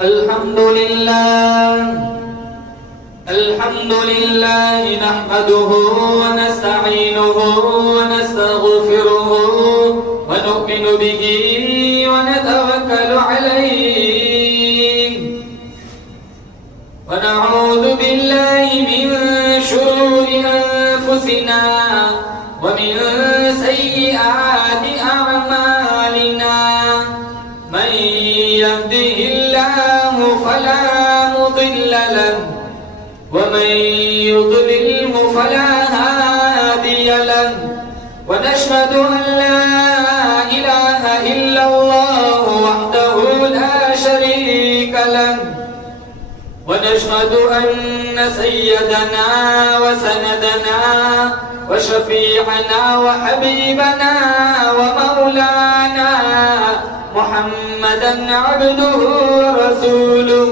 الحمد لله نحمده ونستعينه ونستغفره ونؤمن به ونتوكل عليه ونعوذ بالله من شرور أنفسنا ومن سيئات أعمالنا من يهده الله فلا مضل له ومن يضلله فلا هادي له ونشهد أن لا إله إلا الله وحده لا شريك له ونشهد أن سيدنا وسندنا وشفيعنا وحبيبنا ومولانا محمدا عبده ورسوله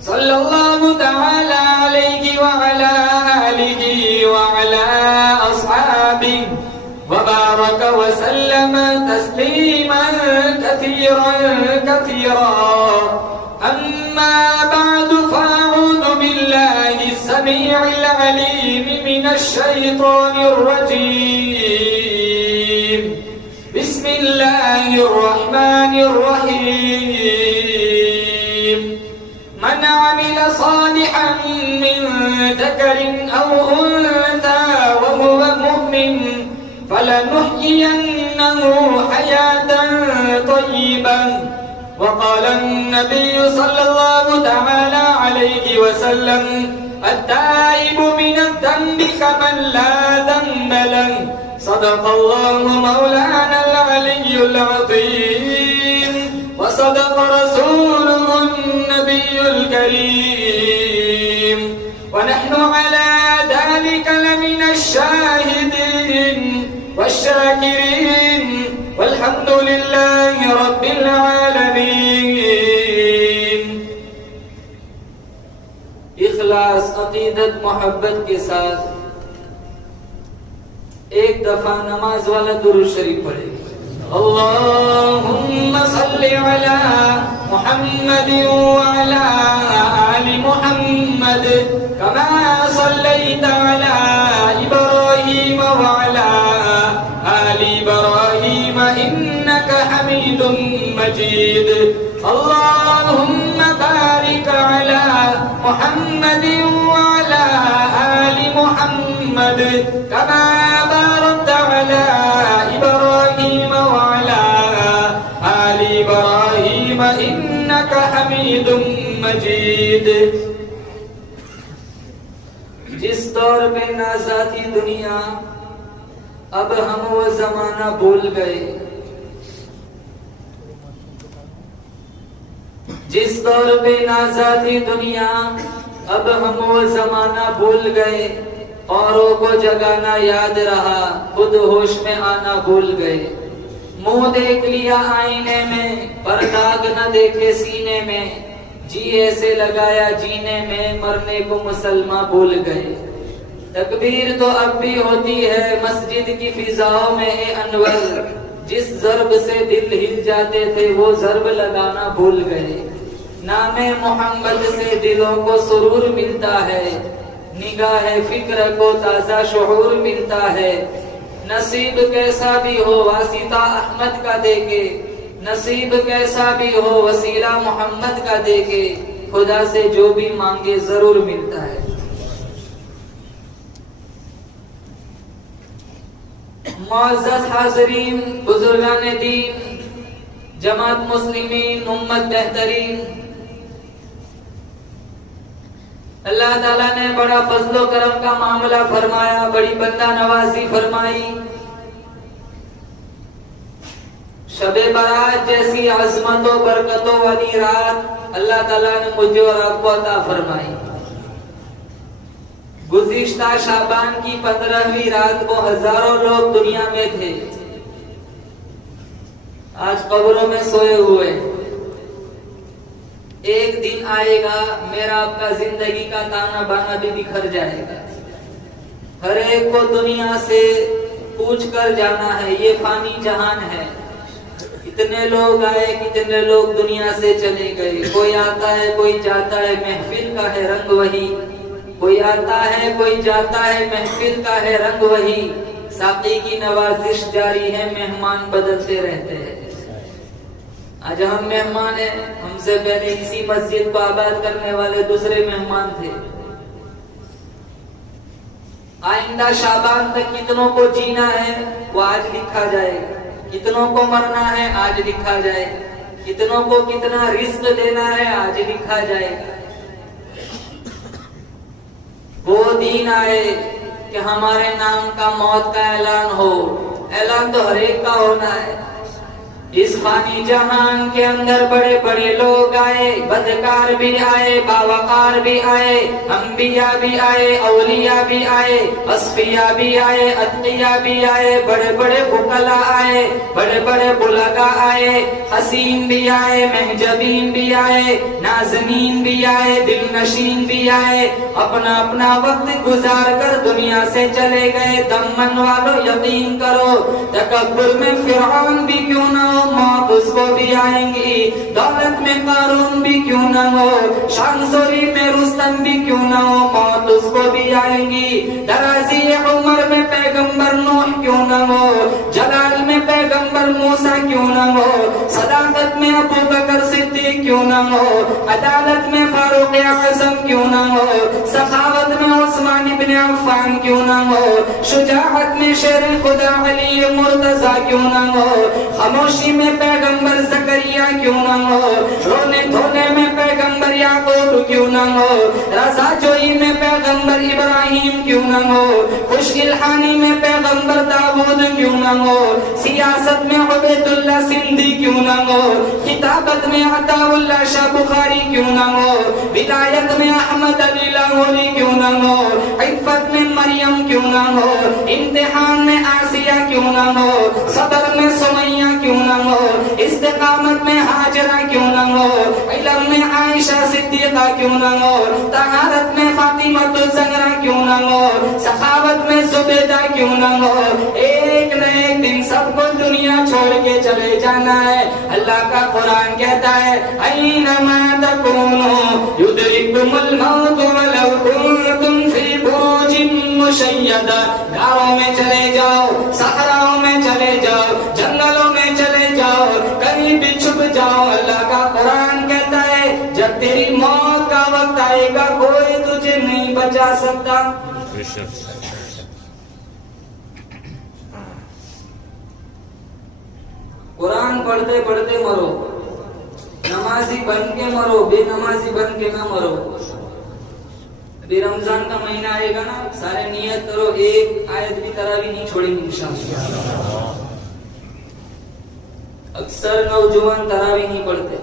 صلى الله تعالى عليه وعلى آله وعلى أصحابه وبارك وسلم تسليما كثيرا أما بعد فأعوذ بالله السميع العليم من الشيطان الرجيم بسم الله الرحمن الرحيم من عمل صالحا من ذكر أو أنثى وهو مؤمن فلنحيينه حياة طيبة وقال النبي صلى الله تعالى عليه وسلم التائب من الذنب كمن لا ذنب له صدق الله مولانا العلي العظيم وصدق رسوله النبي الكريم ونحن على ذلك لمن الشاهدين والشاكرين والحمد لله رب العالمين. اخلاص عقیدت محبت کے ساتھ ایک دفعہ نماز والا درود شریف پڑھے. اللهم صل على محمد وعلى آل محمد كما صليت على إبراهيم وعلى آل إبراهيم إنك حميد مجيد. اللهم بارك على محمد وعلى آل محمد كما باركت على إبراهيم وعلى آل إبراهيم إنك حميد مجيد. جس دور پہ نازاتی دنیا اب ہم وہ زمانہ بھول گئے. جس دور پہ نازاتی دنیا اب ہم وہ زمانہ بھول گئے. اوروں کو جگانا یاد رہا خود ہوش میں آنا بھول گئے. منہ دیکھ لیا آئینے میں پر داغ نہ دیکھے سینے میں. جی ایسے لگایا جینے میں مرنے کو مسلمان بھول گئے. تکبیر تو اب بھی ہوتی ہے مسجد کی فضاؤں میں اے انور. جس ضرب سے دل ہل جاتے تھے وہ ضرب لگانا بھول گئے. نام محمد سے دلوں کو سرور ملتا ہے. نگاہ فکر کو تازہ شعور ملتا ہے. نصیب کیسا بھی ہو واسطہ احمد کا دیکھے. نصیب کیسا بھی ہو وسیلہ محمد کا دیکھے. خدا سے جو بھی مانگے ضرور ملتا ہے. معزز حاضرین، بزرگان دین، جماعت مسلمین، امت بہترین، اللہ تعالیٰ نے بڑا فضل و کرم کا معاملہ فرمایا، بڑی بندہ نوازی فرمائی. شب برات جیسی عظمت و برکتوں والی رات اللہ تعالیٰ نے مجھے اور آپ کو عطا فرمائی. گزشتہ شعبان کی 15ویں رات کو ہزاروں لوگ دنیا میں تھے. آج قبروں میں سوئے ہوئے. ایک دن آئے گا میرا آپ کا زندگی کا تانا بانا بھی بکھر جائے گا. ہر ایک کو دنیا سے پوچھ کر جانا ہے. یہ فانی جہان ہے. کتنے لوگ آئے کتنے لوگ دنیا سے چلے گئے. کوئی آتا ہے کوئی جاتا ہے, محفل کا ہے رنگ وہی. کوئی آتا ہے کوئی جاتا ہے, محفل کا ہے رنگ وہی. ساقی کی نوازش جاری ہے, مہمان بدلتے رہتے ہیں. آج ہم مہمان ہیں, ہم سے پہلے اسی مسجد کو آباد کرنے والے دوسرے مہمان تھے. آئندہ شعبان تک کتنوں کو جینا ہے وہ آج لکھا جائے گا, کتنوں کو مرنا ہے آج لکھا جائے گا, کتنوں کو کتنا رزق دینا ہے آج لکھا جائے گا. وہ دین آئے کہ ہمارے نام کا موت کا اعلان ہو. اعلان تو ہر ایک کا ہونا ہے. اس فانی جہان کے اندر بڑے بڑے لوگ آئے, بدکار بھی آئے, باوقار بھی آئے, انبیاء بھی آئے, اولیاء بھی آئے, اصفیاء بھی آئے, اتقیاء بھی آئے, بڑے بڑے بکلا آئے, بڑے بڑے بلغا آئے, حسین بھی آئے, محجبین بھی آئے, نازنین بھی آئے, دل نشین بھی آئے. اپنا اپنا وقت گزار کر دنیا سے چلے گئے. دم من والو یقین کرو, تکبر میں فرعون بھی کیوں نہ ہو, موت اس کو بھی آئیں گی. دولت میں قارون بھی کیوں نہ ہو, شان زوری میں رستم بھی کیوں نہ ہو, موت اس کو بھی آئیں گی. درازی عمر میں پیغمبر نوح کیوں نہ ہو, جلال میں پیغمبر موسیٰ کیوں نہ ہو, صداقت میں ابو بکر صدیق کیوں نہ ہو, عدالت میں فاروق اعظم کیوں نہ ہو, سخاوت میں عثمان ابن عفان کیوں نہ ہو, شجاعت میں شیر خدا علی مرتضیٰ کیوں نہ ہو, خاموشی میں پیغمبر زکریا کیوں نہ ہو, رونے دھونے میں پیغمبر یعقوب کیوں نہ ہو, رضا جوئی میں پیغمبر ابراہیم کیوں نہ ہو, خوش الحانی میں پیغمبر داؤد کیوں نہ ہو, سیاست میں عبید اللہ سندھی کیوں نہ ہو, کتابت میں عطا اللہ شاہ بخاری کیوں نہ ہو, ولایت میں احمد علی لاہوری کیوں نہ ہو, عفت میں مریم کیوں نہ ہو, امتحان میں آسیہ کیوں نہ ہو, صبر میں سمیہ کیوں نہ ہو, استقامت میں ہاجرہ کیوں نہ ہو, علم میں عائشہ صدیقہ کیوں نہ ہو, طہارت میں فاطمہ الزہرا کیوں نہ ہو, سخاوت میں زبیدہ کیوں نہ ہو. ایک نہ ایک دن سب کو دنیا چھوڑ کے چلے جانا ہے. اللہ کا قرآن کہتا ہے اینما تکونوا یدرککم الموت ولو کنتم فی بروج مشیدہ. گھروں میں چلے جاؤ, صحراؤں میں چلے جاؤ, جنگلوں میں چلے جاؤ, کہیں بھی چھپ جاؤ. اللہ کا قرآن کہتا ہے جب تیری موت کا وقت آئے گا کوئی تجھے نہیں بچا سکتا. قرآن پڑھتے پڑھتے مرو, نمازی بن کے مرو, بے نمازی بن کے نہ مرو. ابھی رمضان کا مہینہ آئے گا نا, سارے نیت کرو ایک آیت بھی تراویح نہیں چھوڑیں گے انشاءاللہ. اکثر نوجوان تراویح نہیں پڑھتے,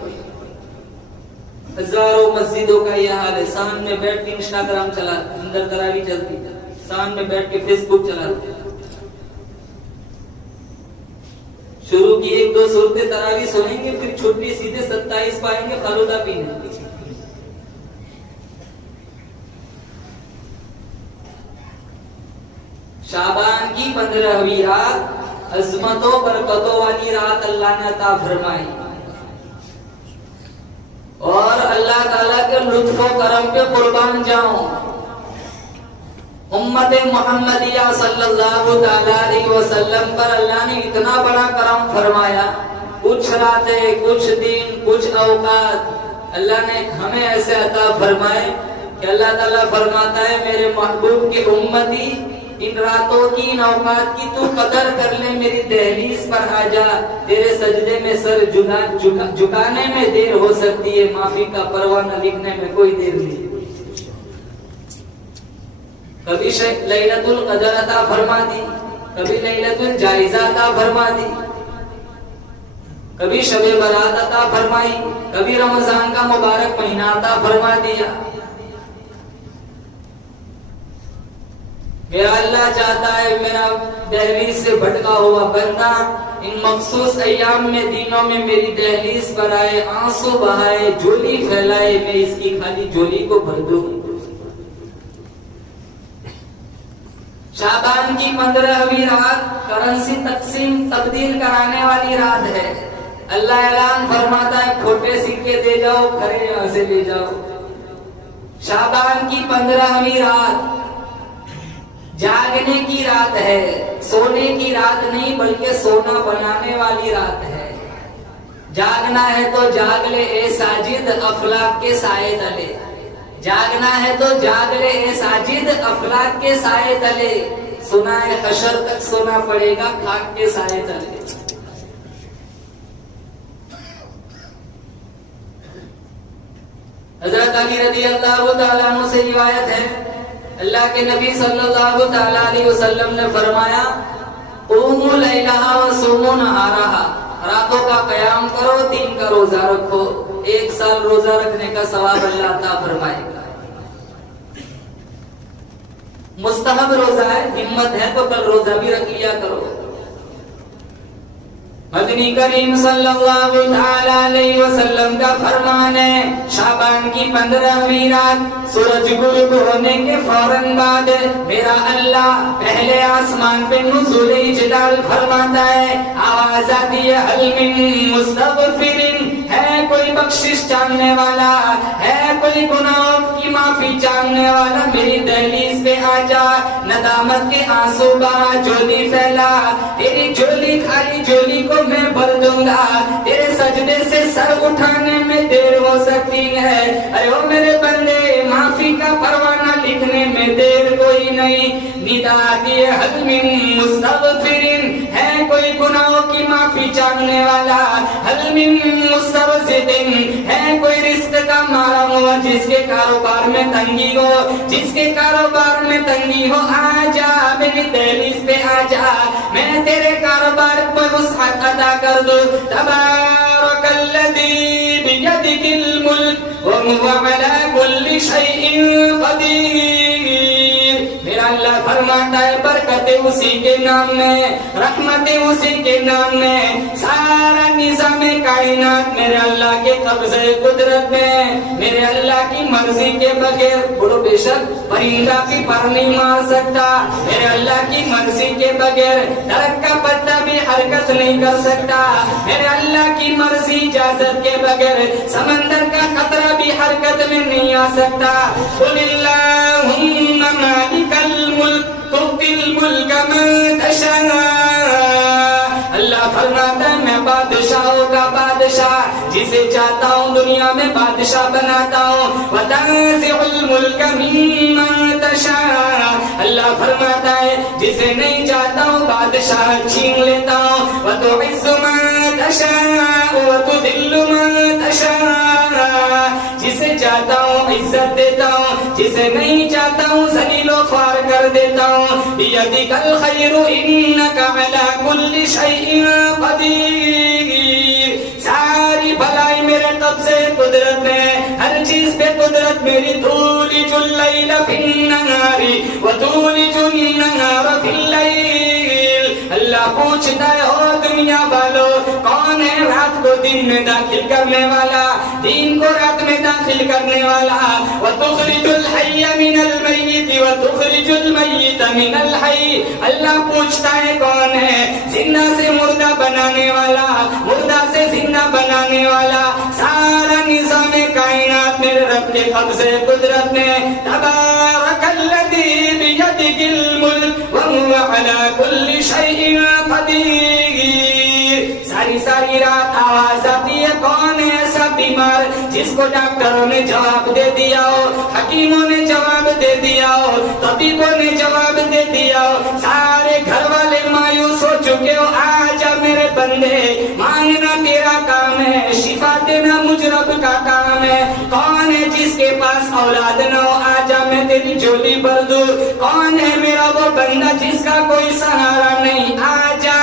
ہزاروں مسجدوں کا یہ حال ہے. سان میں بیٹھ کے انسٹاگرام چلاتے, اندر تراویح چلتی, سان میں بیٹھ کے فیس بک چلاتے. شروع کی ایک دو صورتیں تراویح سنیں گے, پھر چھٹی سیدھے 27 پائیں گے فالودہ پینے. شعبان کی 15ویں رات عظمتوں برکتوں والی رات اللہ نے عطا فرمائی, اور اللہ تعالیٰ کے لطف و کرم پہ قربان جاؤں. امت محمدیہ صلی اللہ تعالی علیہ وسلم پر اللہ نے اتنا بڑا کرم فرمایا. کچھ راتیں, کچھ دن, کچھ اوقات اللہ نے ہمیں ایسے عطا فرمائے کہ اللہ تعالیٰ فرماتا ہے میرے محبوب کی امتی ان راتوں کی, ان اوقات کی تو قدر کر لے, میری دہلیز پر آ جا, تیرے سجدے میں سر جھکانے میں دیر ہو سکتی ہے, معافی کا پروانہ لکھنے میں کوئی دیر نہیں. کبھی لیلۃ القدر عطا فرما دی, کبھی لیلۃ الجائزہ عطا فرما دی, کبھی شب برات عطا فرمائی, کبھی رمضان کا مبارک مہینہ عطا فرما دیا. میرا اللہ چاہتا ہے میرا دہلیز سے بھٹکا ہوا بندہ ان مخصوص ایام میں, دنوں میں میری دہلیز پر آئے, آنسو بہائے, جھولی پھیلائے, میں اس کی خالی جھولی کو بھر دوں. شعبان کی 15ویں رات کرنسی تقسیم تبدیل کرانے والی رات ہے. اللہ اعلان فرماتا ہے کھوٹے سکے دے جاؤ، کھڑے یہاں سے لے جاؤ۔ شعبان کی 15ویں رات جاگنے کی رات ہے، سونے کی رات نہیں بلکہ سونا بنانے والی رات ہے۔ جاگنا ہے تو جاگ لے اے ساجد افلاک کے سائے تلے، جاگنا ہے تو جاگ لے اے ساجد افلاک کے سائے تلے، سنا ہے حشر تک سونا پڑے گا خاک کے سائے تلے۔ حضرت علی رضی اللہ تعالیٰ عنہ سے روایت ہے، اللہ کے نبی صلی اللہ تعالیٰ علیہ وسلم نے فرمایا قوموا لیلہا وصوموا نہارہا، راتوں کا قیام کرو، دن کا روزہ رکھو، 1 سال روزہ رکھنے کا ثواب اللہ عطا فرمائے گا۔ مستحب روزہ ہے، ہمت ہے تو کل روزہ بھی رکھ لیا کرو۔ مدنی کریم صلی اللہ علیہ وسلم کا فرمان ہے، شعبان کی 15ویں رات سورج غروب ہونے کے فوراً بعد میرا اللہ پہلے آسمان پہ نزول جلال فرماتا ہے، آواز آتی ہے حل من مستغفر، ہے کوئی بخشش چاہنے والا، ہے کوئی گناہوں کی معافی چاہنے والا، میری دہلیز پہ آ جا، ندامت کے آنسو بہا، جھولی پھیلا، تیری جھولی خالی جھولی کو میں بھر دوں گا، تیرے سجدے سے سر اٹھانے میں دیر ہو سکتی ہے، اے او میرے بندے معافی کا پروانہ لکھنے میں دیر کوئی نہیں، ندا آتی ہے حل من مستغفر، ہے کوئی گناہوں کی معافی چاہنے والا، حل من مسترزد، ہے کوئی رزق کا مارا ہوا، جس کے کاروبار میں تنگی ہو، جس کے کاروبار میں تنگی ہو، آ جا میری دہلیز پہ آ جا، میں تیرے کاروبار پر وسعت عطا کر دوں۔ تبارک الذی بیدہ الملک وہو علی کل شیء قدیر، میرا اللہ فرماتا ہے برکتیں اسی کے نام میں، رحمتیں اسی کے نام میں، سارا نظام کائنات میرے اللہ کے قبضے قدرت میں، میرے اللہ کی مرضی کے بغیر، بولو بے شک پرندہ بھی پر نہیں مار سکتا، میرے اللہ کی مرضی کے بغیر درخت کا پتا بھی حرکت نہیں کر سکتا، میرے اللہ کی مرضی اجازت کے بغیر سمندر کا قطرہ بھی حرکت میں نہیں آ سکتا۔ قل اللہم مالک الملک تؤتی الملک من تشاء، اللہ فرماتا ہے میں بادشاہوں کا بادشاہ، جسے چاہتا ہوں دنیا میں بادشاہ بناتا ہوں، وتنزع الملک ممن تشاء، اللہ فرماتا ہے جسے نہیں چاہتا ہوں بادشاہ چھین لیتا ہوں، وتعز من تشاء وتذل من تشاء، جسے چاہتا ہوں عزت دیتا ہوں، جسے نہیں چاہتا ہوں ذلیل و خوار کر دیتا ہوں، بیدک الخیر انک علی کل شیء قدیر، ساری بھلائی میرے قبضے قدرت میں، ہر چیز پہ قدرت میری، تولج اللیل فی النہار وتولج النہار فی اللیل، اللہ پوچھتا ہے او دنیا والو کون ہے رات کو دن میں داخل کرنے والا، دین کو رات میں داخل کرنے والا، وتخرج الحی من المیت وتخرج المیت من الحی، اللہ پوچھتا ہے کون ہے زندہ سے مردہ بنانے والا، مردہ سے زندہ بنانے والا، سارا نظام کائنات میرے رب کے قبضے قدرت میں، تبارک الذی بیدہ الملک وہو علی کل شیء قدیر، ساری رات آواز آتی ہے کون ہے ایسا بیمار جس کو ڈاکٹروں نے جواب دے دیا ہو، حکیموں نے جواب دے دیا ہو، طبیبوں نے جواب دے دیا ہو، سارے گھر والے مایوس ہو چکے ہو، آجا میرے بندے مانگنا تیرا کام ہے، شفا دینا مجھ رب کا کام ہے، کون ہے جس کے پاس اولاد نہ ہو، آجا میں تیری جھولی بھر دوں، کون ہے میرا وہ بندہ جس کا کوئی سہارا نہیں، آجا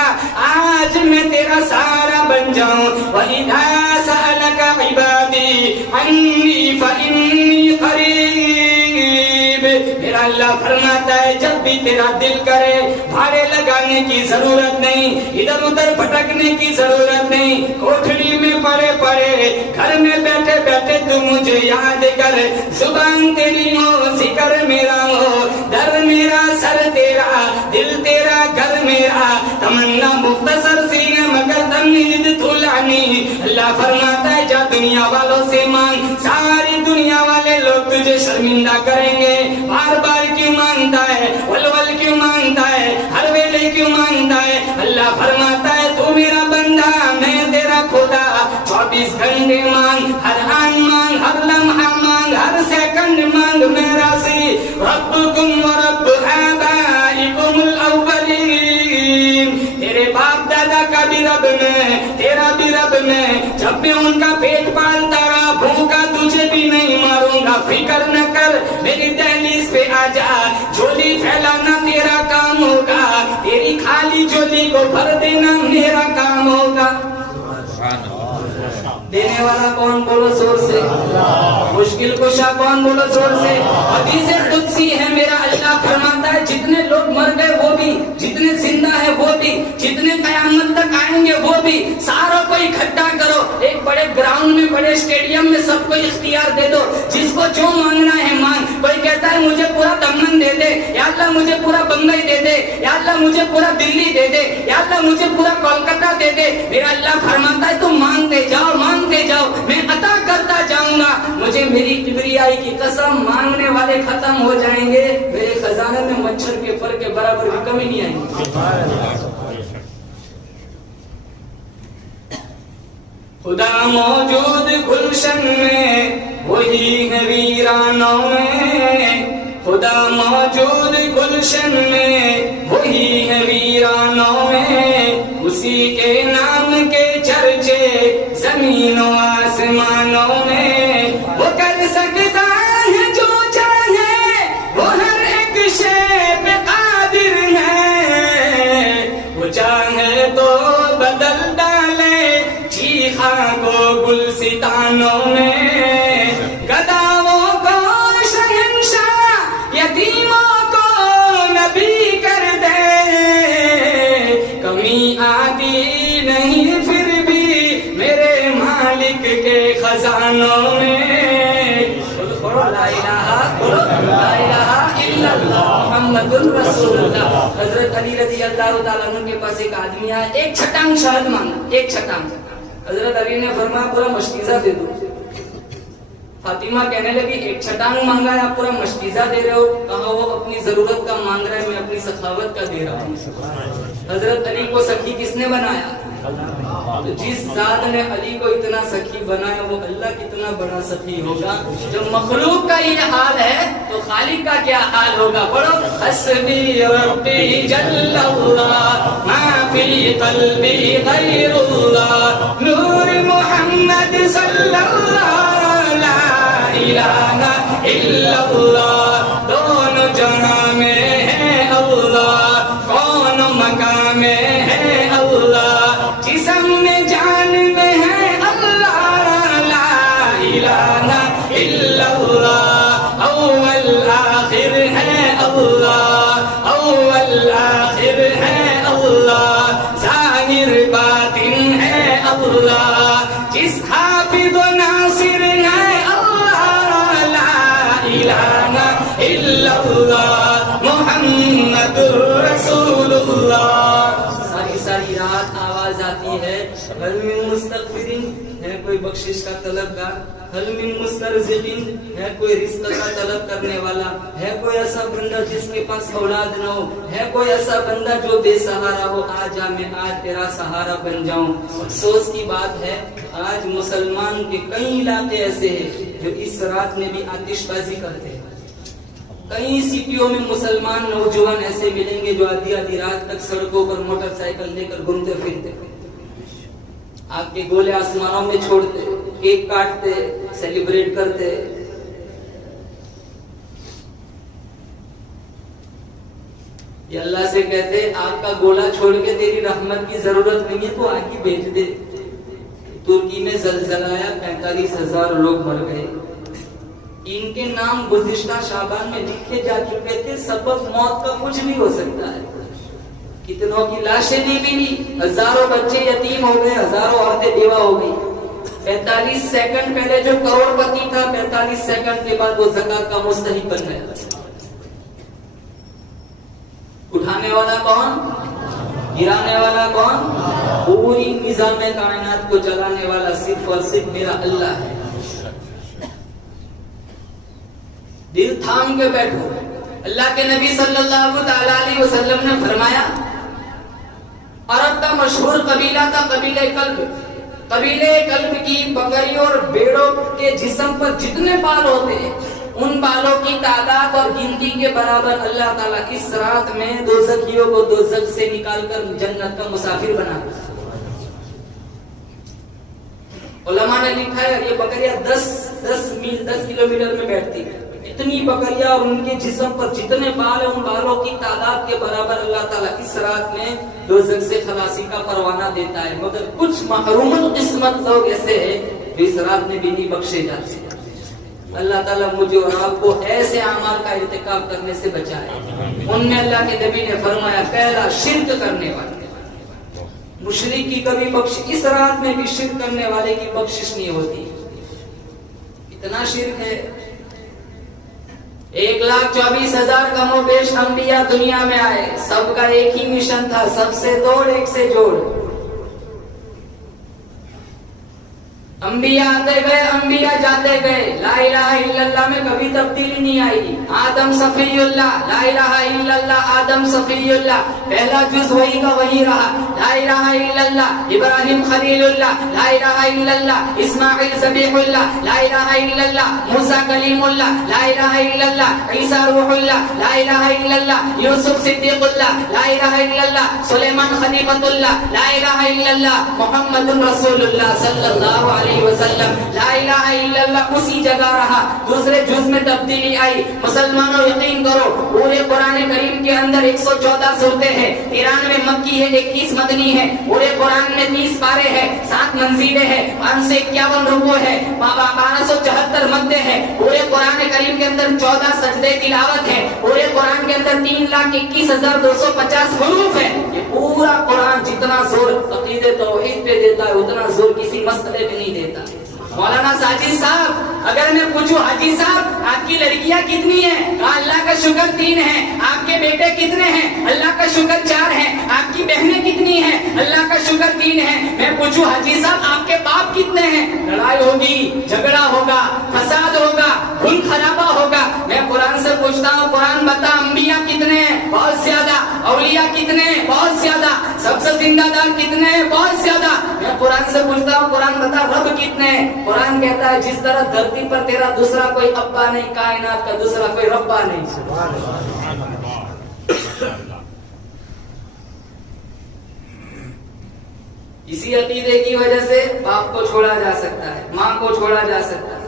آج میں تیرا سہارا بن جاؤں، وَإِذَا سَأَلَكَ عِبَادِي عَنِّي فَإِنِّي قَرِيبٌ، میرا اللہ فرماتا ہے جب بھی تیرا دل کرے بھاڑے لگانے کی ضرورت نہیں، ادھر ادھر بھٹکنے کی ضرورت نہیں، کوٹھڑی میں پڑے پڑے گھر میں بیٹھے بیٹھے تو مجھے یاد کر، زبان تیری ہو ذکر میرا ہو، در میرا سر تیرا دل تیرا گھر میرا، تمنا مختصر سی ہے مگر تمہید طولانی پانی. اللہ فرماتا ہے جا دنیا والوں سے مانگ, ساری دنیا والے لوگ تجھے شرمندہ کریں گے. بار بار کیوں مانگتا ہے, ول کیوں مانگتا ہے, ہر ویلے کیوں مانگتا ہے؟ اللہ فرماتا ہے تو میرا بندہ, میں تیرا خدا. 24 گھنٹے مانگ, ہر آن مانگ, ہر لمحہ مانگ, ہر سیکنڈ مانگ. میرا سی ربکم و رب آبائکم الاولین, تیرے باپ دادا کا بھی رب میں, تیرا بھی رب میں. جب میں ان کا پیٹ پالتا رہا, بھوکا تجھے بھی نہیں ماروں گا. فکر نہ کر, میری دہلیز پہ آ جا. جھولی پھیلانا تیرا کام ہوگا, تیری خالی جھولی کو بھر دینا میرا کام ہوگا. دینے والا کون بولو زور سے, مشکل کشا کون بولو زور سے. حدیث قدسی ہے, میرا اللہ فرماتا ہے جتنے لوگ مر گئے وہ بھی, جتنے زندہ ہے وہ بھی, جتنے قیامت تک آئیں گے وہ بھی, ساروں کو اکٹھا کرو ایک بڑے گراؤنڈ میں, بڑے اسٹیڈیم میں, سب کو اختیار دے دو. جس کو جو مانگنا ہے مانگ. کوئی کہتا ہے مجھے پورا دمن دے دے, یا اللہ مجھے پورا بمبئی دے دے, یا اللہ مجھے پورا دلی دے دے, یا اللہ مجھے پورا کولکتہ دے دے. میرا اللہ فرماتا ہے تم مانگتے جاؤ, مانگتے جاؤ, میں عطا کرتا جاؤں گا. مجھے میری کبریائی کی قسم, مانگنے والے ختم ہو جائیں گے, میرے خزانے میں مچھر کے پر کے برابر بھی کمی نہیں آئیں گی. خدا موجود گلشن میں, وہی ہے ویرانوں میں. خدا موجود گلشن میں, وہی ہے ویرانوں میں. اسی کے نام کے چرچے زمین و آسمانوں میں. وہ کر سکتا ہے جو چاہے, وہ ہر ایک شے پہ قادر ہے. وہ چاہے تو بدل ڈالے چیخا کو گلستانوں میں. گداؤں کو شہنشاہ, یتیموں کو نبی کر دے. کمی آتی نہیں پھر بھی میرے مالک کے خزانوں میں. لا الہ الا اللہ محمد رسول اللہ. حضرت علی رضی اللہ تعالیٰ عنہ کے پاس ایک آدمی آیا, ایک چھٹانگ شہد مانگا, ایک چھٹانگ. حضرت علی نے فرمایا پورا مشکیزہ دے دو. فاطمہ کہنے لگی ایک چھٹانگ مانگا ہے, آپ پورا مشکیزہ دے رہے ہو. کہا وہ اپنی ضرورت کا مانگ رہا ہے, میں اپنی سخاوت کا دے رہا ہوں. حضرت علی کو سخی کس نے بنایا؟ تو جس ذات نے علی کو اتنا سخی بنایا وہ اللہ کتنا بڑا سخی ہوگا. جب مخلوق کا یہ حال ہے تو خالق کا کیا حال ہوگا. پڑھو حسبی ربی جل اللہ, ما فی قلبی غیر اللہ, نور محمد صلی اللہ, لا الہ الا اللہ. دونوں جہاں میں ہے اللہ, کون مقام میں ہے اللہ, جسم میں جان میں ہے اللہ, لا الہ الا اللہ. اول آخر ہے اللہ, اول آخر ہے اللہ, ظاہر باطن ہے اللہ, جس حافظ و ناصر ہے اللہ, لا الہ الا اللہ محمد رسول اللہ. ساری رات آواز آتی ہے, حل من مستغفرین, ہے کوئی بخشش کا طلبگار, حل من مسترزقین, ہے کوئی رزق کا طلب کرنے والا, ہے کوئی ایسا بندہ جس کے پاس اولاد نہ ہو, ہے کوئی ایسا بندہ جو بے سہارا ہو, آ جا میں آج تیرا سہارا بن جاؤں. افسوس کی بات ہے آج مسلمان کے کئی علاقے ایسے ہیں جو اس رات میں بھی آتش بازی کرتے ہیں. کئی سٹیوں میں مسلمان نوجوان ایسے ملیں گے جو آدھی آدھی رات تک سڑکوں پر موٹر سائیکل لے کر گھومتے پھرتے, آگ کے گولے آسمانوں میں چھوڑتے, کیک کاٹتے, سیلیبریٹ کرتے. یہ اللہ سے کہتے آگ کا گولا چھوڑ کے تیری رحمت کی ضرورت نہیں ہے تو آگ کی بھیج دے. ترکی میں زلزلہ آیا, 45,000 لوگ مر گئے. ان کے نام گزشتہ شعبان میں لکھے جا چکے تھے. سبب موت کا کچھ بھی ہو سکتا ہے. کتنوں کی لاشیں نہیں ملی, ہزاروں بچے یتیم ہو گئے, ہزاروں عورتیں بیوہ ہو گئی. 45 سیکنڈ پہلے جو کروڑ پتی تھا, 45 سیکنڈ کے بعد وہ زکات کا مستحق بن گیا. اٹھانے والا کون؟ گرانے والا کون؟ پوری نظام کائنات کو چلانے والا صرف اور صرف میرا اللہ ہے. دل تھام کے بیٹھو. اللہ کے نبی صلی اللہ تعالی علیہ وسلم نے فرمایا عرب کا مشہور قبیلہ تھا قبیلہ کلب. قبیلہ کلب کی بکری اور بیڑوں کے جسم پر جتنے بال ہوتے ہیں ان بالوں کی تعداد اور گنتی کے برابر اللہ تعالیٰ اس رات میں دوزخیوں کو دوزخ سے نکال کر جنت کا مسافر بنا. علماء نے لکھا ہے یہ بکریاں 10 کلومیٹر میں بیٹھتی ہیں. اتنی بکریاں اور ان کے جسم پر جتنے بال ہیں ان بالوں کی تعداد کے برابر اللہ تعالیٰ اس رات میں دوزخ سے خلاصی کا پروانہ دیتا ہے. مگر کچھ محروم القسمت لوگ ایسے ہیں جو اس رات میں بھی نہیں بخشے جاتے. اللہ تعالیٰ مجھے اور آپ کو ایسے اعمال کا ارتکاب کرنے سے بچائے. ان میں اللہ کے نبی نے فرمایا پہلا شرک کرنے والے. مشرک کی کبھی بخش اس رات میں بھی شرک کرنے والے کی بخشش نہیں ہوتی. اتنا شرک ہے. 1,24,000 کم و بیش انبیاء دنیا میں آئے. سب کا ایک ہی مشن تھا سب سے توڑ ایک سے جوڑ. انبیاء آتے گئے انبیاء جاتے گئے. لا الہ الا اللہ میں کبھی تبدیلی نہیں آئی. آدم صفی اللہ لا الہ الا اللہ آدم صفی اللہ پہلا جز وہی کا وہی رہا. لا الہ الا اللہ ابراہیم خلیل اللہ لا الہ الا اللہ اسماعیل ذبیح اللہ لا الہ الا اللہ موسیٰ کلیم اللہ لا الہ الا اللہ عیسیٰ روح اللہ لا الہ الا اللہ یوسف صدیق اللہ لا الہ الا اللہ سلیمان خلیفۃ اللہ لا الہ الا اللہ محمد رسول اللہ صلی اللہ علیہ وسلم لا الہ الا اللہ اسی جگہ رہا. دوسرے جز میں تبدیلی آئی. مسلمانوں یقین کرو پورے قرآن کریم کے اندر 114 سورتیں ہیں. 93 مکی ہے 21 مدنی ہے. پورے قرآن میں 30 پارے ہیں 7 منزلیں ہیں 551 رکوع ہے 1274 مدیں ہیں. پورے قرآن کریم کے اندر 14 سجدے تلاوت ہے. پورے قرآن کے اندر 3,21,250 حروف ہے. یہ پورا قرآن جتنا زور عقیدے توحید پہ دیتا ہے اتنا زور کسی مسئلے پہ نہیں دیتا. مولانا ساجد صاحب اگر میں پوچھوں حاجی صاحب آپ کی لڑکیاں کتنی ہیں؟ اللہ کا شکر 3 ہیں. آپ کے بیٹے کتنے ہیں؟ اللہ کا شکر 4 ہیں. آپ کی بہنیں کتنی ہیں؟ اللہ کا شکر 3 ہیں. میں پوچھوں حاجی صاحب آپ کے باپ کتنے ہیں؟ لڑائی ہوگی جھگڑا ہوگا فساد ہوگا خون خرابہ ہوگا. میں قرآن سے پوچھتا ہوں قرآن بتا انبیاء کتنے ہیں؟ بہت زیادہ. اولیاء کتنے ہیں؟ بہت زیادہ. سب سے زندہ دار کتنے ہیں؟ بہت زیادہ. میں قرآن سے پوچھتا ہوں قرآن بتا رب کتنے ہیں؟ قرآن کہتا ہے جس طرح دھرتی پر تیرا دوسرا کوئی ابا نہیں کائنات کا دوسرا کوئی ربا نہیں. اسی عقیدے کی وجہ سے باپ کو چھوڑا جا سکتا ہے ماں کو چھوڑا جا سکتا ہے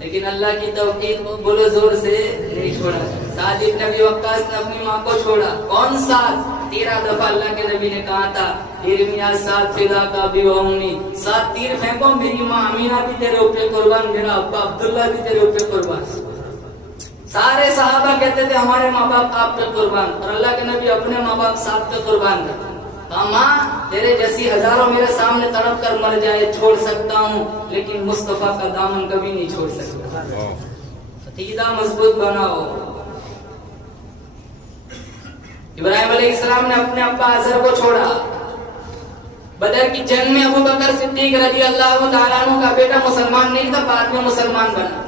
لیکن اللہ کی توحید کو بولو زور سے نہیں چھوڑا. سعد بن ابی وقاص نے اپنی ماں کو چھوڑا. کون سا 13 دفعہ اللہ کے نبی نے کہا تھا ارمیا 7 فدا کا بھی وامنی 7 تیر پھینکو میری ماں امینہ بھی تیرے اوپر قربان میرا ابا عبداللہ بھی تیرے اوپر قربان. سارے صحابہ کہتے تھے ہمارے ماں باپ آپ پہ قربان اور اللہ کے نبی اپنے ماں باپ 7 پہ قربان کرتے. ماں تیرے جیسی ہزاروں میرے سامنے تڑپ کر مر جائے چھوڑ سکتا ہوں لیکن مصطفیٰ کا دامن کبھی نہیں چھوڑ سکتا. عقیدہ مضبوط بناؤ. ابراہیم علیہ السلام نے اپنے ابا آزر کو چھوڑا. بدر کی جنگ میں ابو بکر صدیق رضی اللہ تعالیٰ عنہ کا بیٹا مسلمان نہیں تھا بعد میں مسلمان بنا.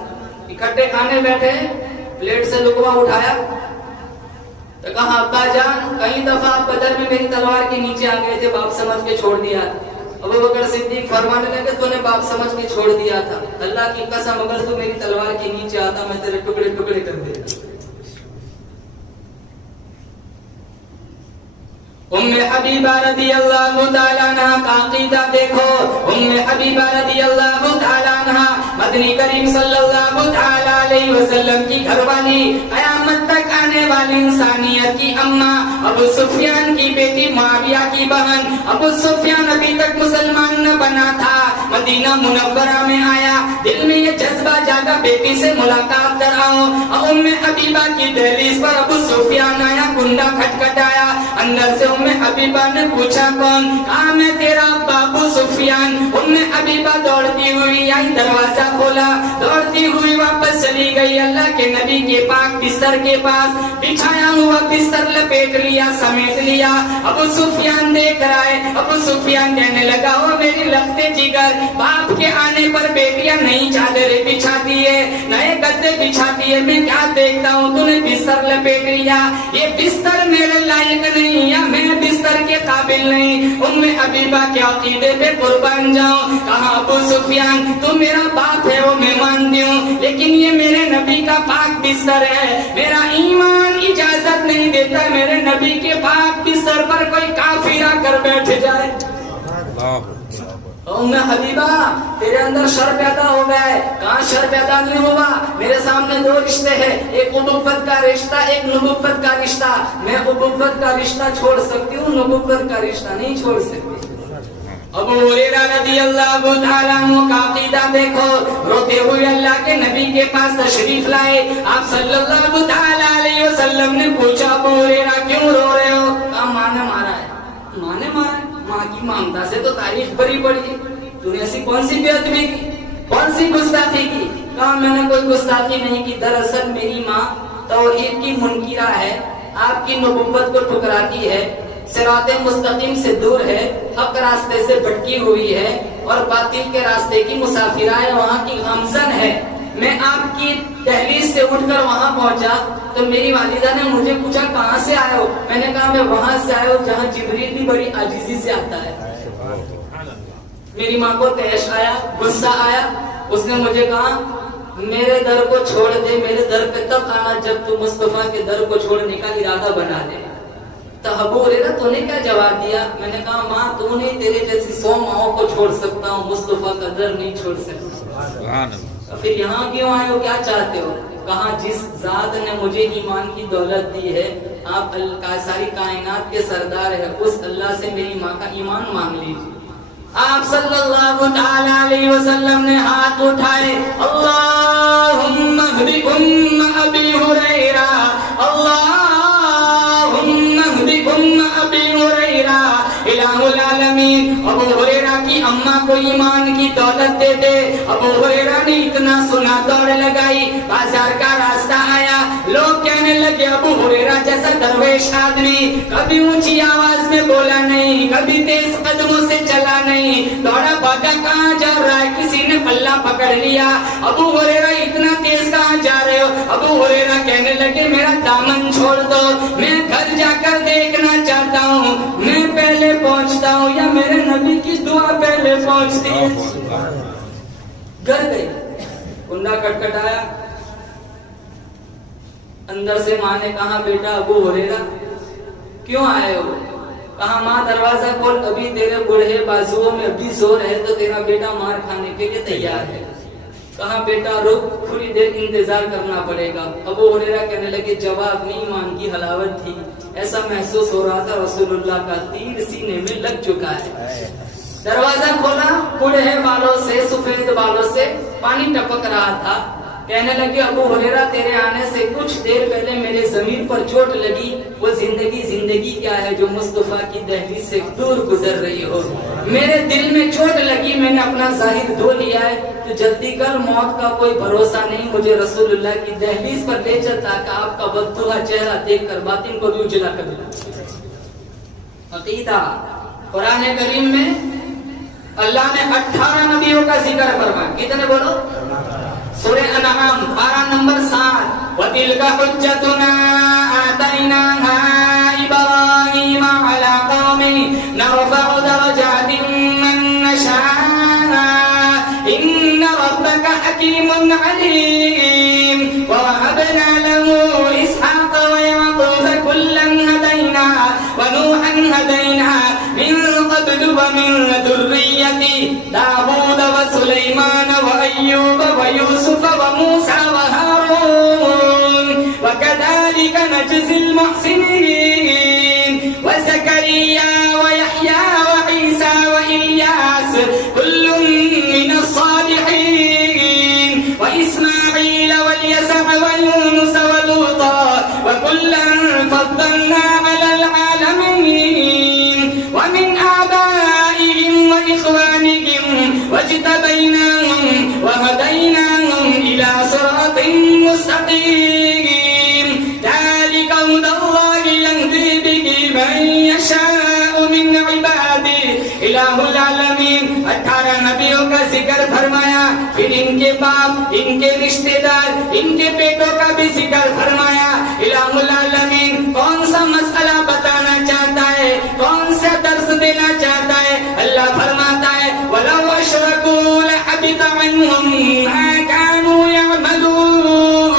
اکٹھے کھانے بیٹھے پلیٹ سے لقمہ اٹھایا تو کہا ابا جان کئی دفعہ آپ بدر میں میری تلوار کے نیچے آ گئے تھے باپ سمجھ کے چھوڑ دیا تھا. ابو بکر صدیق فرمانے لگے تو نے باپ سمجھ کے چھوڑ دیا تھا اللہ کی قسم اگر تو میری تلوار کے نیچے آتا میں تیرے ٹکڑے ٹکڑے کر دیتا. ام حبیبہ رضی اللہ تعالیٰ عنہ کا عقیدہ دیکھو. ام حبیبہ رضی اللہ تعالیٰ عنہ مدنی کریم صلی اللہ تعالیٰ علیہ وسلم کی گھر والی قیامت تک آنے والی انسانیت کی اماں ابو سفیان کی بیٹی معاویہ کی بہن. ابو سفیان ابھی تک مسلمان نہ بنا تھا مدینہ منورہ میں آیا دل میں یہ جذبہ جاگا بیٹی سے ملاقات کر آؤں. ام حبیبہ کی دہلیز پر ابو سفیان آیا کنڈا کھٹکھٹایا. اندر سے ام حبیبہ نے پوچھا کون؟ کہا میں تیرا ابو سفیان. ام حبیبہ دوڑتی ہوئی آئی دروازہ کھولا دوڑتی ہوئی واپس چلی گئی اللہ کے نبی کے پاک بستر کے پاس، بچھایا ہوا بستر لپیٹ لیا، سمیٹ لیا۔ ابو سفیان دیکھ رہا ہے، ابو سفیان کہنے لگا او میری لگتے جگر، باپ کے آنے پر بیٹیاں نئی چادریں بچھاتی ہے، نئے گدے بچھاتی ہے، میں کیا دیکھتا ہوں تو نے بستر لپیٹ لیا، یہ بستر میرے لائق نہیں یا میں بستر کے قابل نہیں۔ ام حبیبہ کے عقیدے پہ قربان جاؤں، کہا ابو سفیان تو میرا باپ ہے وہ میں مانتی ہوں، لیکن یہ میرے نبی کا پاک بستر ہے، میرا ایمان اجازت نہیں دیتا میرے نبی کے پاک بستر پر کوئی کافر آ کر بیٹھ جائے۔ ام حبیبہ تیرے اندر شر پیدا ہو گیا ہے، کہاں شر پیدا نہیں ہوا، میرے سامنے دو رشتے ہیں، ایک ابوت کا رشتہ ایک نبوت کا رشتہ، میں ابوت کا رشتہ چھوڑ سکتی ہوں، نبوت کا رشتہ نہیں چھوڑ سکتی۔ ابو ہریرہ رضی اللہ تعالیٰ عنہ کا عقیدہ دیکھو، روتے ہوئے اللہ کے نبی کے پاس تشریف لائے، آپ صلی اللہ تعالیٰ علیہ وسلم نے پوچھا ابو ہریرہ کیوں رو رہے ہو؟ کہا ماں نے مارا ہے۔ ماں نے مارا ہے؟ ماں کی ممتا سے تو تاریخ بھری پڑی ہے، تو نے ایسی کون سی بے ادبی کی، کون سی گستاخی کی؟ کہا میں نے کوئی گستاخی نہیں کی، دراصل میری ماں توحید کی منکرہ ہے، آپ کی نبوت کو ٹھکراتی ہے، صراط مستقیم سے دور ہے، حق راستے سے بھٹکی ہوئی ہے اور باطل کے راستے کی مسافرہ ہے، وہاں کی غمزن ہے۔ میں آپ کی دہلیز سے اٹھ کر وہاں پہنچا تو میری والدہ نے مجھے پوچھا کہاں سے آئے ہو؟ میں نے کہا میں وہاں سے آئے ہوں جہاں جبریل بھی بڑی عاجزی سے آتا ہے۔ میری ماں کو طیش آیا، غصہ آیا، اس نے مجھے کہا میرے در کو چھوڑ دے، میرے در پہ تب آنا جب تو مصطفیٰ کے در کو چھوڑنے کا ارادہ بنا دے۔ تو ابو ہریرہ تو نے کیا جواب دیا؟ میں نے کہا ماں تو نہیں تیرے جیسی 100 ماؤں کو چھوڑ سکتا ہوں، مصطفیٰ کا در نہیں چھوڑ سکتا۔ پھر یہاں کیوں آئے ہو، کیا چاہتے ہو؟ کہا جس ذات نے مجھے ایمان کی دولت دی ہے، آپ ساری کائنات کے سردار ہیں، اس اللہ سے میری ماں کا ایمان مانگ لیجیے۔ آپ صلی اللہ تعالی علیہ وسلم نے ہاتھ اٹھائے، اللہم اہدی ام ابی ہریرہ، اللہم اہدی ام ابی ہریرہ الہ العالمین۔ ابو ہریرہ کی اماں کو ایمان کی دولت دے دے۔ ابو ہریرہ نے اتنا سنا، دوڑ لگائی، بازار کا راستہ آیا، لوگ کہنے لگے ابو ہریرہ جیسا درویش آدمی کبھی اونچی آواز میں بولا نہیں، کبھی تیز قدموں سے چلا نہیں، دوڑا بھاگا کہاں جا رہا ہے؟ کسی نے پلہ پکڑ لیا، ابو ہریرہ اتنا تیز کہاں جا رہے ہو؟ ابو ہریرہ کہنے لگے میرا دامن چھوڑ دو، میں گھر جا کر دیکھنا چاہتا ہوں میں پہلے پہنچتا ہوں یا میرے نبی کی دعا پہلے پہنچتی ہے۔ گھر گئی، کنڈا کٹکھٹایا، اندر سے ماں نے کہا بیٹا ابو ہریرہ کیوں آئے ہو؟ کہا ماں دروازہ کھول، ابھی تیرے بڑھے بازوؤں میں ابھی زور ہے تو تیرا بیٹا مار کھانے کے لیے تیار ہے۔ کہا بیٹا رک، تھوڑی دیر انتظار کرنا پڑے گا۔ ابو ہریرہ کہنے لگے جواب نہیں، ایمان کی حلاوت تھی، ایسا محسوس ہو رہا تھا رسول اللہ کا تیر سینے میں لگ چکا ہے۔ دروازہ کھولا، بوڑھے بالوں سے، سفید بالوں سے پانی ٹپک رہا تھا۔ کہنے لگے ابو ہریرہ تیرے آنے سے کچھ دیر پہلے میرے زمین پر چوٹ لگی، وہ زندگی کیا ہے جو مصطفیٰ کی دہلیز سے دور گزر رہی ہو؟ میرے دل میں چوٹ لگی، میں نے اپنا ظاہر دھو لیا ہے، تو جلدی کر، موت کا کوئی بھروسہ نہیں، مجھے رسول اللہ کی دہلیز پر لے چل تاکہ آپ کا بددعا چہرہ دیکھ کر باطن کو بھی اجلا کر دوں۔ عقیدہ قرآن کریم میں اللہ نے 18 نبیوں کا ذکر فرمایا، کتنے بولو؟ سورہ انعام پارہ نمبر 7، وَتِلْكَ حُجَّتُنَا آتَيْنَاهَا إِبْرَاهِيمَ عَلَىٰ قَوْمِهِ نَرْفَعُ دَرَجَاتٍ مَّن نَّشَاءُ إِنَّ رَبَّكَ حَكِيمٌ عَلِيمٌ وَوَهَبْنَا لَهُ إِسْحَاقَ وَيَعْقُوبَ كُلًّا هَدَيْنَا وَنُوحًا هَدَيْنَا مِن قَبْلُ وَمِن ذُرِّيَّتِهِ دَاوُودَ وَسُلَيْمَانَ وَأَيُّوبَ وَيُوسُفَ وَمُوسَىٰ وَهَارُونَ وَكَذَٰلِكَ نَجْزِي الْمُحْسِنِينَ وَزَكَرِيَّا وَيَحْيَىٰ وَعِيسَىٰ وَإِلْيَاسَ كُلٌّ مِّنَ الصَّالِحِينَ وَإِسْمَاعِيلَ وَالْيَسَعَ وَيُونُسَ وَلُوطًا وَكُلًّا فَضَّلْنَا عَلَى الْعَالَمِينَ وَمِنْ آبَائِهِمْ وَإِخْوَانِهِمْ وَاجْتَبَيْنَاهُمْ وَهَدَيْنَاهُمْ إِلَىٰ صِرَاطٍ مستقيم ذلك هدى الله يهدي به من يشاء من عباده الہ العالمین. 18 نبیوں کا ذکر فرمایا، پھر ان کے باپ، ان کے رشتہ دار، ان کے بیٹوں کا بھی ذکر فرمایا. الہ العالمین کون سا مسئلہ بتانا چاہتا ہے، کون سا درس دینا چاہتا ہے؟ اللہ فرماتا ہے وَلَوْ أَشْرَكُوا لَحَبِطَ عَنْهُمْ مَا كَانُوا يَعْمَلُونَ.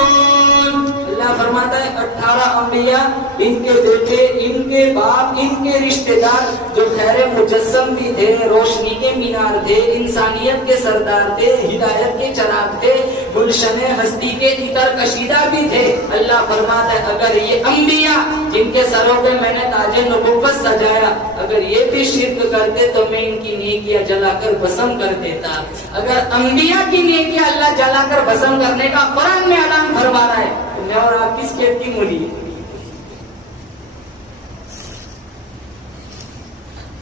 اللہ فرماتا ہے 18 انبیاء، ان کے بیٹے، ان کے باپ، ان کے رشتہ دار جو خیر مجسم بھی تھے، روشنی کے مینار تھے، انسانیت کے سردار تھے، ہدایت کے چراغ تھے، گلشن ہستی کے عطر کشیدہ بھی تھے. اللہ فرماتا ہے اگر یہ انبیاء جن کے سروں پہ میں نے تاج نبوت سجایا، اگر یہ بھی شرک کرتے تو میں ان کی نیکیاں جلا کر بھسم کر دیتا. اگر انبیاء کی نیکیاں اللہ جلا کر بھسم کرنے کا قرآن میں اعلان فرما رہا ہے تو میں اور آپ کس کھیت کی مولی ہے؟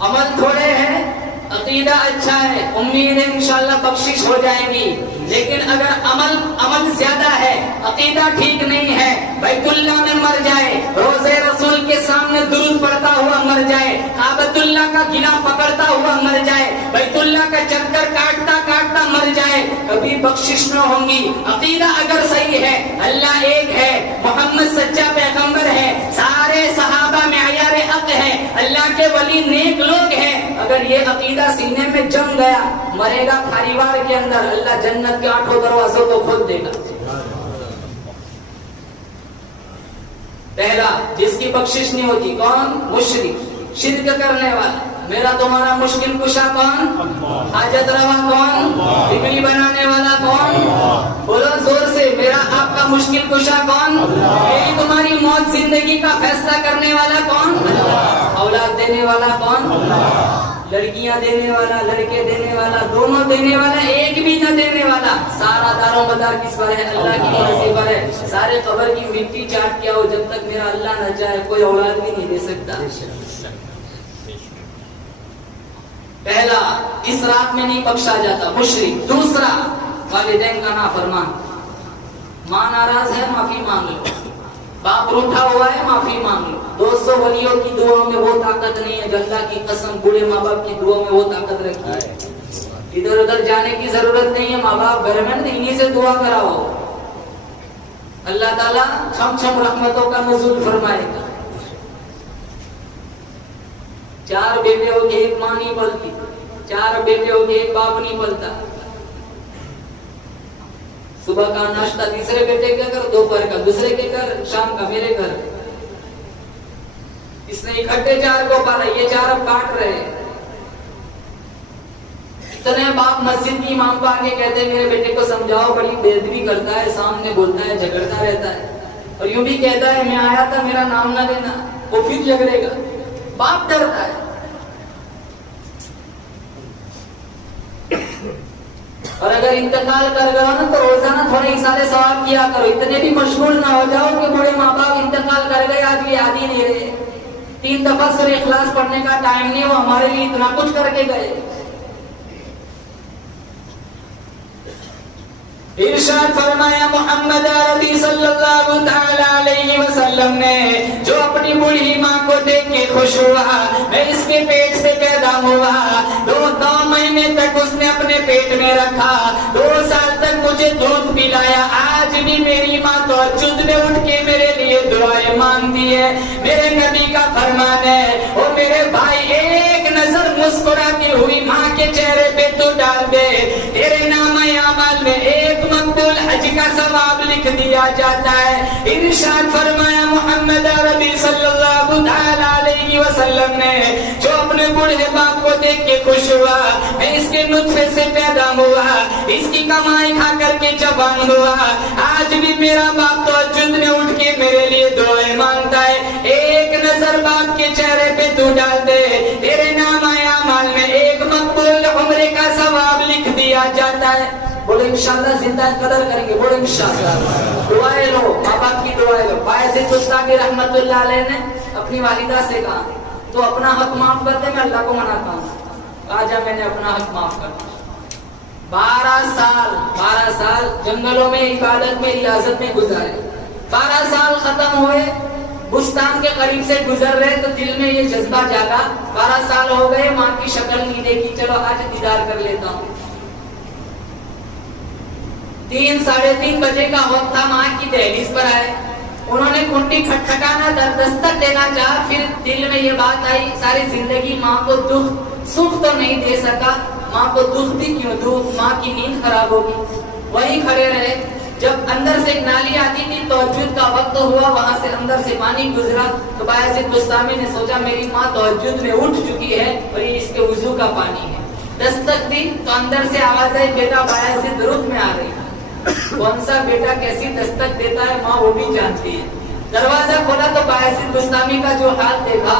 عمل تھوڑے ہیں، عقیدہ اچھا ہے، امید ہے انشاءاللہ بخشش ہو جائے گی. لیکن اگر عمل زیادہ ہے، عقیدہ ٹھیک نہیں ہے، بیت اللہ میں مر جائے، روزے رسول کے سامنے درود پڑھتا ہوا مر جائے، کعبۃ اللہ کا گنا پکڑتا ہوا مر جائے، بیت اللہ کا چکر کاٹتا کاٹتا مر جائے، کبھی بخشش نہ ہوں گی. عقیدہ اگر صحیح ہے، اللہ ایک ہے، محمد سچا پیغمبر ہے، سارے صحابہ معیار حق ہے، اللہ کے ولی نیک لوگ ہیں، اگر یہ عقیدہ سینے میں جم گیا، مرے گا کھاریوار کے اندر، اللہ جنت کے 8 دروازوں کو کھول دے گا. پہلا جس کی بخشش نہیں ہوتی کون؟ مشرک، شرک کرنے والا. میرا تمہارا مشکل کشا کون؟ حاجت روا کون؟ بگڑی بنانے والا کون؟ بولو زور سے، میرا آپ کا مشکل کشا کون؟ میری تمہاری موت زندگی کا فیصلہ کرنے والا کون؟ اولاد دینے والا کون؟ لڑکیاں دینے والا، لڑکے دینے والا، دونوں دینے والا، ایک بھی نہ دینے والا. سارا دار و مدار کس پر ہے؟ اللہ کی مرضی پر ہے. سارے قبر کی مٹی چاٹ کے آؤ، جب تک میرا اللہ نہ چاہے کوئی اولاد بھی نہیں دے سکتا. پہلا اس رات میں نہیں بخشا جاتا، مشرک. دوسرا والدین کا نافرمان. ماں ناراض ہے، معافی مانگ لو. باپ روٹھا ہوا ہے، معافی مانگ لو. 200 ولیوں کی دعا میں وہ طاقت نہیں ہے جو اللہ کی قسم بوڑھے ماں باپ کی دعا میں وہ طاقت رکھی ہے. ادھر ادھر جانے کی ضرورت نہیں ہے، ماں باپ گھر میں انہی سے دعا کراؤ. اللہ تعالیٰ چھم چھم رحمتوں کا نزول فرمائے گا. 4 بیٹے ہو کے ایک ماں نہیں پلتی، 4 بیٹے ہو کے ایک باپ نہیں پلتا. صبح کا ناشتہ تیسرے بیٹے کے گھر، دوپہر کا دوسرے کے گھر، شام کا میرے گھر. اس نے اکٹھے 4 کو پالا، یہ 4 اب کاٹ رہے ہیں. اتنے باپ مسجد کی امام کو آگے کہتے ہیں میرے بیٹے کو سمجھاؤ، بڑی بے ادبی کرتا ہے، سامنے بولتا ہے، جھگڑتا رہتا ہے، اور یوں بھی کہتا ہے میں آیا تھا میرا نام نہ لینا، وہ پھر جھگڑے گا. باپ ڈرتا ہے. اور اگر انتقال کر گیا نا تو روزانہ تھوڑے اثارے ثواب کیا کرو. اتنے بھی مشغول نہ ہو جاؤ کہ بڑے ماں باپ انتقال کر گئے، آج بھی یاد ہی نہیں رہے. 3 دفعہ سورہ اخلاص پڑھنے کا ٹائم نہیں، وہ ہمارے لیے اتنا کچھ کر کے گئے. ارشاد فرمایا محمد عربی صلی اللہ تعالی علیہ وسلم نے، جو اپنی بوڑھی ماں کو دیکھ کے خوش ہوا، میں اس کے پیٹ سے پیدا ہوا، 2 مہینے تک اس نے اپنے پیٹ میں رکھا، 2 سال تک مجھے دودھ پلایا. آج بھی میری ماں تہجد میں اٹھ کے میرے لیے دعائیں مانگتی ہے. میرے نبی کا فرمان ہے، اور میرے بھائی ایک نظر مسکراتی ہوئی ماں کے چہرے پہ تو ڈال دے، تیرے نام اعمال میں ایک مقبول حج کا ثواب لکھ دیا جاتا ہے. ارشاد فرمایا محمد عربی صلی اللہ علیہ وسلم نے، جو اپنے بوڑھے باپ کو دیکھ کے خوش ہوا، میں اس کے نطفے سے پیدا ہوا، اس کی کمائی کھا کر کے جوان ہوا، آج بھی میرا باپ تہجد میں اٹھ کے میرے لیے دعائیں مانگتا ہے. ایک نظر باپ کے چہرے پہ تو ڈال دے، تیرے نام اعمال میں ایک مقبول عمرے کا ثواب لکھ دیا جاتا ہے. بولے انشاءاللہ زندہ قدر کریں گے. بولے انشاءاللہ. دعائیں لو، ماں باپ کی دعائیں لو. باعث تستاقی رحمت اللہ علیہ نے اپنی والدہ سے کہا تو اپنا حق معاف کر دے، میں اللہ کو مناتا ہوں. آجا میں نے اپنا حق معاف کر دیا. 12 سال جنگلوں میں عبادت میں ریاضت میں گزارے. 12 سال ختم ہوئے, بستان کے قریب سے گزر رہے تو دل میں یہ جذبہ جاگا, 12 سال ہو گئے ماں کی شکل نہیں دیکھی, چلو آج دیدار کر لیتا ہوں. 3 ساڑھے 3 بجے کا وقت تھا, ماں کی دہلیز پر آئے, انہوں نے کنڈی کھٹکھٹانا, دستک دینا چاہا. پھر دل میں یہ بات آئی, ساری زندگی ماں کو دکھ سکھ تو نہیں دے سکا, ماں کو دکھ بھی کیوں دوں, ماں کی نیند خراب ہوگی. وہیں کھڑے رہے. جب اندر سے ایک نالی آتی تھی, تہجد کا وقت ہوا, وہاں سے اندر سے پانی گزرا تو بایزید بستامی نے سوچا میری ماں تہجد میں اٹھ چکی ہے اور یہ اس کے وضو کا پانی ہے. دستک دی تو اندر سے آواز آئی, بیٹا بایزید رخ میں آ رہی. کون سا بیٹا کیسی دستک دیتا ہے ماں وہ بھی جانتی ہے. دروازہ کھولا تو بایزید بستامی کا جو حال دیکھا,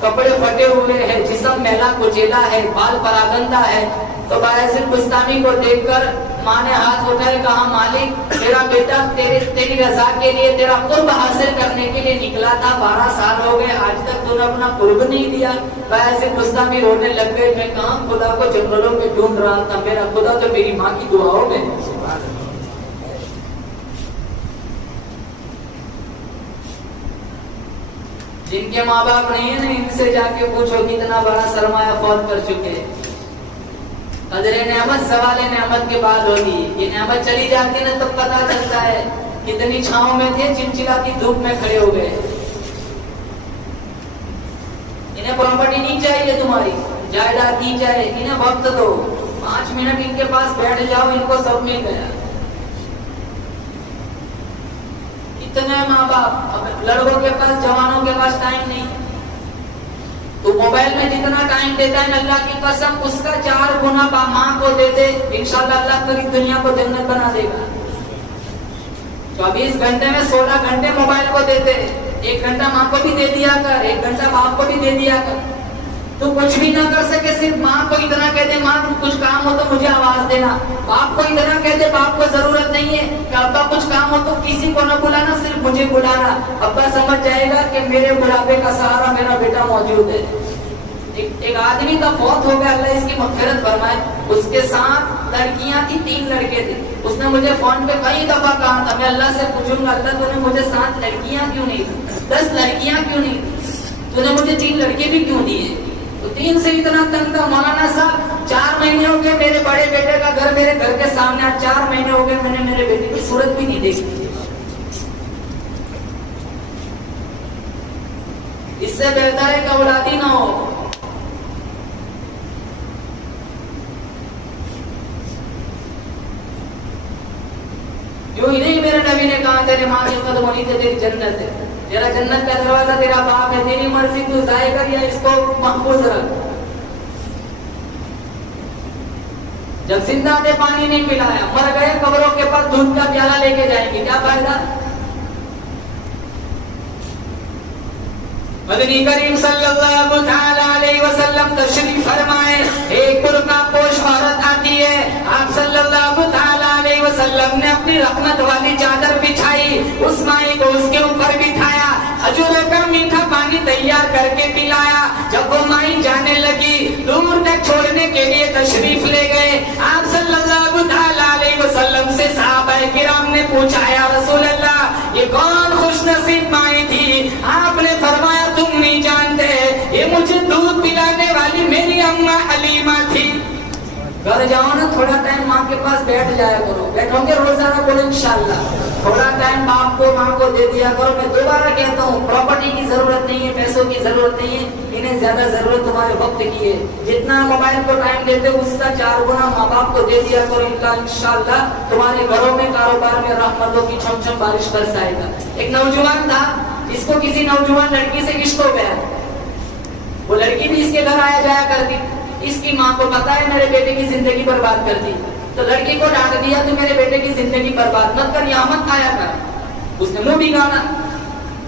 کپڑے پھٹے ہوئے ہیں, جسم میلا کچیلا ہے, بال پراگندہ ہے. تو بایزید بستامی کو دیکھ کر ماں نے ہاتھ اٹھائے, کہا مالک میرا بیٹا تیری رضا کے لیے, تیرا قرب حاصل کرنے کے لیے نکلا تھا, 12 سال ہو گئے آج تک تو نے اپنا قرب نہیں دیا. بایزید بستامی رونے لگ گئے, میں کہاں خدا کو جنگلوں میں ڈھونڈ رہا تھا, میرا خدا تو میری ماں کی دعاؤں میں. جن کے ماں باپ نہیں ہیں نا, ان سے جا کے پوچھو کتنا بڑا سرمایہ فوت کر چکے. قدر نعمت زوال نعمت کے بعد ہوگی. یہ نعمت چلی جاتی ہے نا تب پتا چلتا ہے کتنی چھاؤں میں تھے, چلچلاتی دھوپ میں کھڑے ہو گئے. انہیں پراپرٹی نہیں چاہیے, تمہاری جائیداد نہیں چاہیے, انہیں وقت دو, 5 منٹ ان کے پاس بیٹھ جاؤ, ان کو سب مل گیا. اتنے ماں باپ, اب لڑکوں کے پاس جوانوں کے پاس ٹائم نہیں. تو موبائل میں جتنا ٹائم دیتا ہے اللہ کی قسم اس کا 4 گنا ماں کو دے دے, انشاءاللہ اللہ پوری دنیا کو جنت بنا دے گا. 24 گھنٹے میں 16 گھنٹے موبائل کو دیتے, 1 گھنٹہ ماں کو بھی دے دیا کر, 1 گھنٹہ باپ کو بھی دے دیا کر. تو کچھ بھی نہ کر سکے, صرف ماں کو اتنا کہہ دے ماں کچھ کام ہو تو مجھے آواز دینا. باپ کو اتنا کہہ دے, باپ کو ضرورت نہیں ہے کہ ابا کچھ کام ہو تو کسی کو نہ بلانا, صرف مجھے بلانا. ابا سمجھ جائے گا کہ میرے بڑھاپے کا سہارا میرا بیٹا موجود ہے. ایک آدمی کا فوت ہو گیا, اللہ اس کی مغفرت فرمائے, اس کے ساتھ لڑکیاں تھی, 3 لڑکے تھے. اس نے مجھے فون پہ کئی دفعہ کہا تھا, میں اللہ سے پوچھوں گا اللہ تو نے مجھے 7 لڑکیاں کیوں نہیں دی, 10 لڑکیاں کیوں نہیں دی, تو نے مجھے 3 لڑکے بھی کیوں دیے. تو 3 سے اتنا تنگ تھا. مولانا صاحب 4 مہینے ہو گئے میرے بڑے بیٹے کا گھر میرے گھر کے سامنے, 4 مہینے ہو گئے میں نے میرے بیٹے کی صورت بھی نہیں دیکھی. اس سے بہتر ہے کہ اولادی نہ ہو. یوں ہی نہیں, میرے نبی نے کہا تیرے ماں کے قدم ہونی تھے تیری جنت ہے, تیرا جنت کا دروازہ تیرا باپ ہے, تیری مرضی تو ضائع کر یا اس کو محفوظ رکھ. جب زندہ نے پانی نہیں پلایا, مر گئے, قبروں کے پاس دودھ کا پیالہ لے کے جائیں گے, کیا فائدہ. مدنی کریم صلی اللہ علیہ وسلم تشریف فرمائے, ایک برقع پوش عورت آتی ہے, آپ صلی اللہ علیہ وسلم نے اپنی رحمت والی چادر بچھائی, اس مائی کو اس کے اوپر بٹھایا, کھجوروں کا میٹھا پانی تیار کر کے پلایا. جب وہ مائی جانے لگی, دور تک چھوڑنے کے لیے تشریف لے گئے. آپ صلی اللہ علیہ وسلم سے صحابہ کرام نے پوچھا, یا رسول اللہ یہ کون خوش نصیب مائی تھی. آپ نے فرمایا تم نہیں جانتے, یہ مجھے دودھ پلانے والی میری اماں حلیمہ تھی. گھر جاؤ نا, تھوڑا ٹائم ماں کے پاس بیٹھ جایا کرو, بیٹھو گے روزانہ بولو انشاءاللہ, تھوڑا ٹائم باپ کو ماں کو دے دیا کرو. میں دوبارہ کہتا ہوں, پراپرٹی کی ضرورت نہیں ہے, پیسوں کی ضرورت نہیں ہے, انہیں زیادہ ضرورت تمہارے وقت کی ہے. جتنا موبائل کو ٹائم دیتے ہو اس کا 4 گنا ماں باپ کو دے دیا کرو, انشاءاللہ تمہارے گھروں میں کاروبار میں رحمتوں کی چھم چھم بارش برسائے گا. ایک نوجوان تھا جس کو کسی نوجوان لڑکی سے عشق ہو گیا, وہ لڑکی بھی اس کے گھر آیا جایا کرتی. اس کی ماں کو پتا ہے میرے بیٹے کی زندگی برباد کر دی, تو لڑکی کو ڈانٹ دیا, تو میرے بیٹے کی زندگی برباد مت کر, یہاں مت آیا کر. اس نے منہ بگاڑا.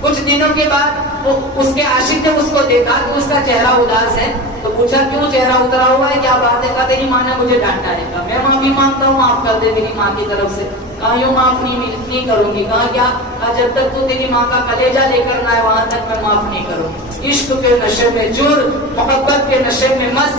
کچھ دنوں کے بعد اس کے عاشق نے اس کو دیکھا کہ اس کا چہرہ اداس ہے, تو پوچھا کیوں چہرہ اترا ہوا ہے, کیا بات ہے. کہا تیری ماں نے مجھے ڈانٹا ہے. کہا میں معافی مانگتا ہوں, معاف کر دے میری ماں کی طرف سے. کہا یوں معاف نہیں کروں گی. کہا کیا. کہا جب تک تو تیری ماں کا کلیجہ لے کر نہ آئے وہاں تک میں معاف نہیں کروں. عشق کے نشے میں چور, محبت کے نشے میں مست,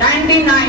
99।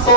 100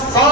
100